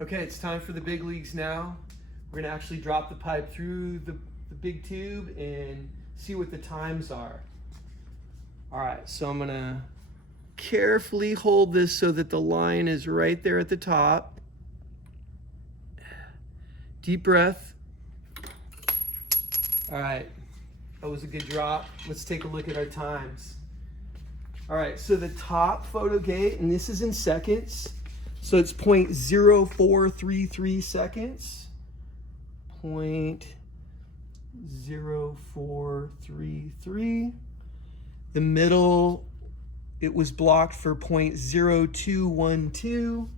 Okay, it's time for the big leagues now. We're gonna actually drop the pipe through the big tube and see what the times are. All right, so I'm gonna carefully hold this so that the line is right there at the top. Deep breath. All right, that was a good drop. Let's take a look at our times. All right, so the top photo gate, and this is in seconds, so it's 0.0433 seconds. 0.0433. The middle, it was blocked for 0.0212.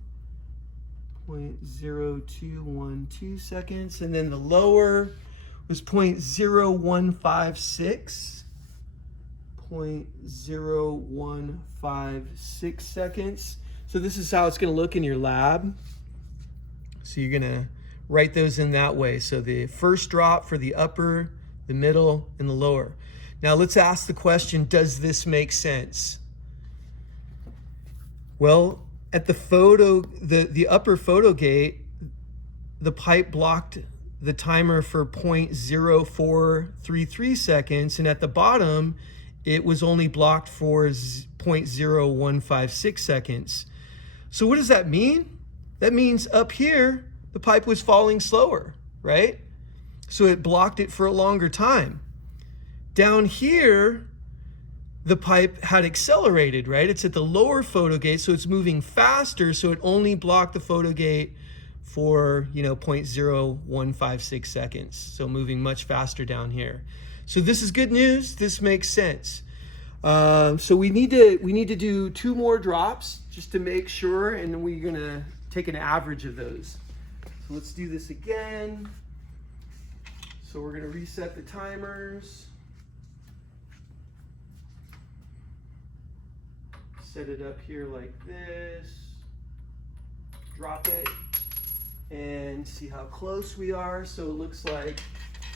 0.0212 seconds. And then the lower was 0.0156. 0.0156 seconds. So this is how it's going to look in your lab. So you're going to write those in that way. So the first drop for the upper, the middle, and the lower. Now let's ask the question, does this make sense? Well, at the upper photo gate, the pipe blocked the timer for 0.0433 seconds, and at the bottom, it was only blocked for 0.0156 seconds. So what does that mean? That means up here, the pipe was falling slower, right? So it blocked it for a longer time. Down here, the pipe had accelerated, right? It's at the lower photo gate, so it's moving faster, so it only blocked the photo gate for, 0.0156 seconds. So moving much faster down here. So this is good news. This makes sense. So we need to do 2 more drops just to make sure, and we're gonna take an average of those. So let's do this again. So we're gonna reset the timers. Set it up here like this. Drop it and see how close we are. So it looks like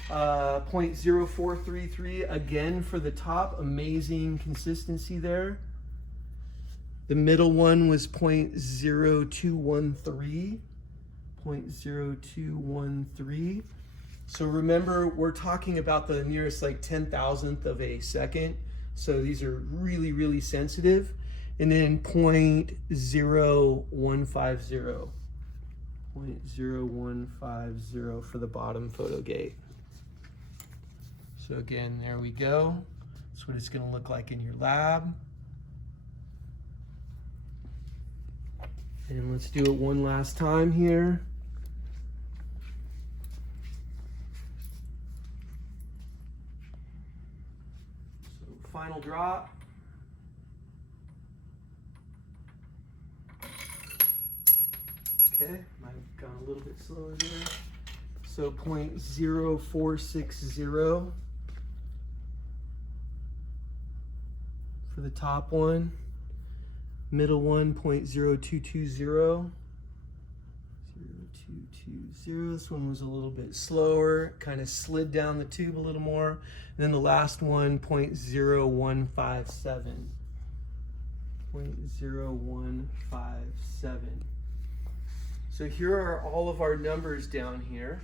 0.0433 again for the top. Amazing consistency there. The middle one was 0.0213. 0.0213. So remember, we're talking about the nearest 10,000th of a second. So these are really, really sensitive. And then 0.0150. 0.0150 for the bottom photo gate. So again, there we go. That's what it's going to look like in your lab. And let's do it one last time here. So final drop. Okay, might have gone a little bit slower there. So 0.0460 for the top one. Middle one, 0.0220. 0220. This one was a little bit slower, kind of slid down the tube a little more. And then the last one, 0.0157. 0.0157. So here are all of our numbers down here.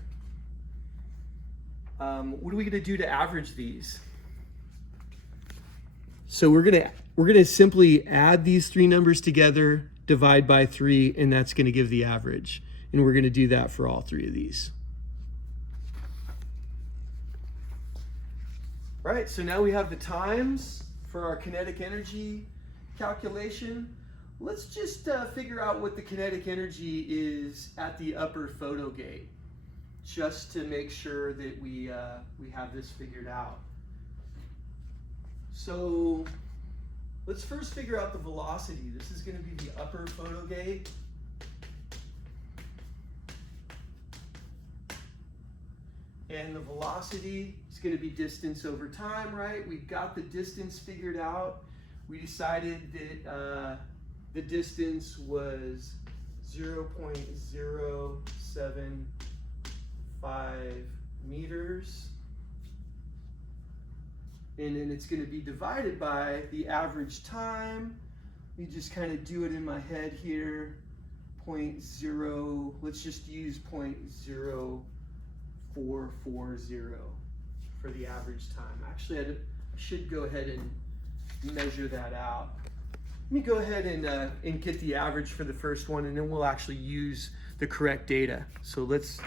What are we going to do to average these? So we're gonna simply add these 3 numbers together, divide by 3, and that's going to give the average. And we're going to do that for all 3 of these. All right, so now we have the times for our kinetic energy calculation. Let's just figure out what the kinetic energy is at the upper photo gate, just to make sure that we have this figured out. So let's first figure out the velocity. This is going to be the upper photo gate. And the velocity is going to be distance over time, right? We've got the distance figured out. We decided that the distance was 0.075 meters. And then it's going to be divided by the average time. We just kind of do it in my head here. 0.0, let's just use 0.0440 for the average time. Actually, I should go ahead and measure that out. Let me go ahead and get the average for the first one, and then we'll actually use the correct data. So let's